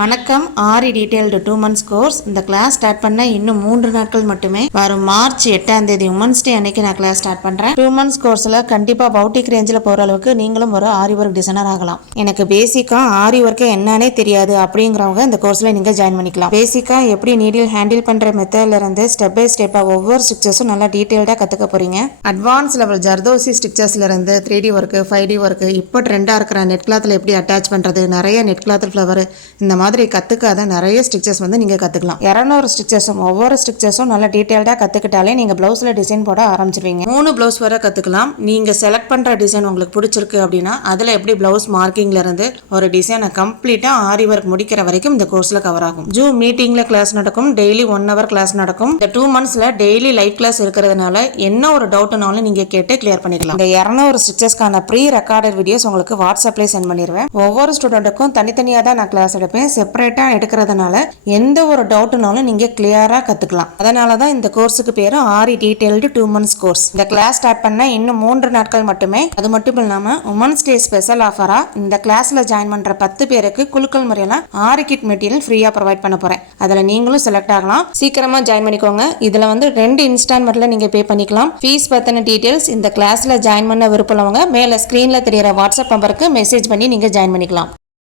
வணக்கம். ஆரி detailed 2 months course. இந்த class start பண்ண இன்னும் 3 நாட்கள் மட்டுமே. வரும் மார்ச் 8ஆம் தேதி உமன்ஸ் டே அன்னைக்கு நான் கிளாஸ் ஸ்டார்ட் பண்றேன். 2 months கோர்ஸ்ல கண்டிப்பா பவுட்டிக் ரேஞ்சில் போற அளவுக்கு நீங்களும் ஒரு ஆரி ஒர்க் டிசைனர் ஆகலாம். எனக்கு பேசிக்கா ஆரி ஒர்க் என்னன்னே தெரியாது அப்படிங்கிறவங்க இந்த கோர்ஸ்ல நீங்க ஜாயின் பண்ணிக்கலாம். பேசிக்கா எப்படி நீடில் ஹேண்டில் பண்ற மெத்தட்ல இருந்து ஸ்டெப் பை ஸ்டெப்பா ஒவ்வொரு ஸ்டிச்சஸும் நல்லா டீடைல்டா கத்துக்க போறீங்க. அட்வான்ஸ் லெவல் ஜர்தோசி ஸ்டிச்சஸ்ல இருந்து 3D ஒர்க், 5D ஒர்க், இப்போ ட்ரெண்டா இருக்கிற நெட் கிளாத்ல எப்படி அட்டாச் பண்றது, நிறைய நெட் கிளாத் ஃப்ளவர், இந்த மாதிரி கத்துக்காத நிறைய ஸ்டிச்சஸ் வந்து நீங்க கத்துக்கலாம். 200 ஸ்டிச்சஸும் ஒவ்வொரு ஸ்டிச்சஸும் நல்லா டீடைல்டா கத்துக்கிட்டாலே நீங்க பிளவுஸ்ல டிசைன் போட ஆரம்பிச்சிருவீங்க. 3 பிளவுஸ் வரை கத்துக்கலாம். நீங்க செலக்ட் பண்ற டிசைன் உங்களுக்கு பிடிச்சிருக்கு அப்படின்னா அதுல எப்படி பிளவுஸ் மார்க்கிங்ல இருந்து ஒரு டிசைனை கம்ப்ளீட்டா ஆரி ஒர்க் முடிக்கிற வரைக்கும் இந்த கோர்ஸ்ல கவர் ஆகும். ஜூம் மீட்டிங்ல கிளாஸ் நடக்கும். டெய்லி 1 hour கிளாஸ் நடக்கும். இந்த 2 monthsல டெய்லி லைவ் கிளாஸ் இருக்கிறதுனால என்ன ஒரு டவுட்னாலும் நீங்க கேட்டு கிளியர் பண்ணிக்கலாம். இந்த 200 ஸ்டிச்சஸ்க்கான ப்ரீ ரெக்கார்டட் வீடியோஸ் உங்களுக்கு வாட்ஸ்அப்ல சென்ட் பண்ணிடுவேன். ஒவ்வொரு ஸ்டூடெண்ட்டுக்கும் தனித்தனியா தான் நான் கிளாஸ் எடுப்பேன். செப்பரேட்டா எடுக்கிறதுனால எந்த ஒரு டவுட்னாலும் நீங்க கிளியரா கத்துக்கலாம். அதனால தான் இந்த கோர்ஸுக்கு பேரு ஆரி டீடைல்டு 2 months கோர்ஸ். இந்த கிளாஸ் ஸ்டார்ட் பண்ண இன்னும் 3 நாட்கள் மட்டுமே. அது மட்டும் இல்லாம உமன்ஸ் டே ஸ்பெஷல் ஆஃபரா இந்த கிளாஸ்ல ஜாயின் பண்ற 10 பேருக்கு குலுக்கல் முறையில ஆரி கிட் மெட்டீரியல் ஃப்ரீயா ப்ரொவைட் பண்ண போறேன். அதுல நீங்களும் செலக்ட் ஆகலாம். சீக்கிரமா ஜாயின் பண்ணிக்கோங்க. இதுல வந்து 2 இன்ஸ்டால்மெண்ட்ல நீங்க பே பண்ணிக்கலாம். ஃபீஸ் பத்தின டீடைல்ஸ் இந்த கிளாஸ்ல ஜாயின் பண்ண விருப்பமுள்ளவங்க மேல ஸ்கிரீன்ல தெரியற வாட்ஸ்அப் நம்பருக்கு மெசேஜ் பண்ணி நீங்க ஜாயின் பண்ணிக்கலாம்.